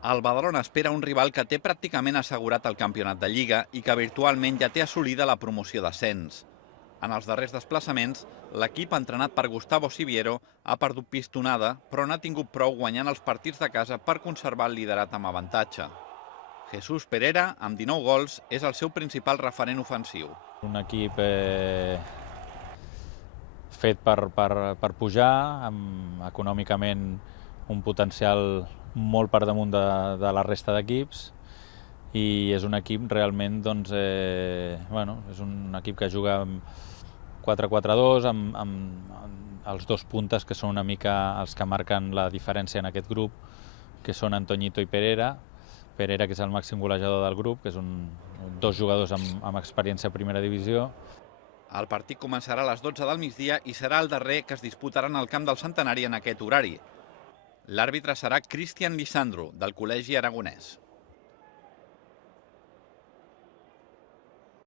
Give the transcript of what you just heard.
El Badalona espera un rival que té pràcticament assegurat el campionat de Lliga i que virtualment ja té assolida la promoció d'ascens. En els darrers desplaçaments, l'equip entrenat per Gustavo Siviero ha perdut pistonada, però n'ha tingut prou guanyant els partits de casa per conservar el liderat amb avantatge. Jesús Perera, amb 19 gols, és el seu principal referent ofensiu. Un equip fet per pujar, amb econòmicament un potencial molt per damunt de la resta d'equips, i és un equip realment, doncs, és un equip que juga amb 4-4-2, amb els dos puntes que són una mica els que marquen la diferència en aquest grup, que són Antoñito i Perera, que és el màxim golejador del grup, que són dos jugadors amb experiència a primera divisió. El partit començarà a les 12 del migdia i serà el darrer que es disputaran al Camp del Centenari en aquest horari. L'àrbitre serà Cristian Lisandro, del Col·legi Aragonès.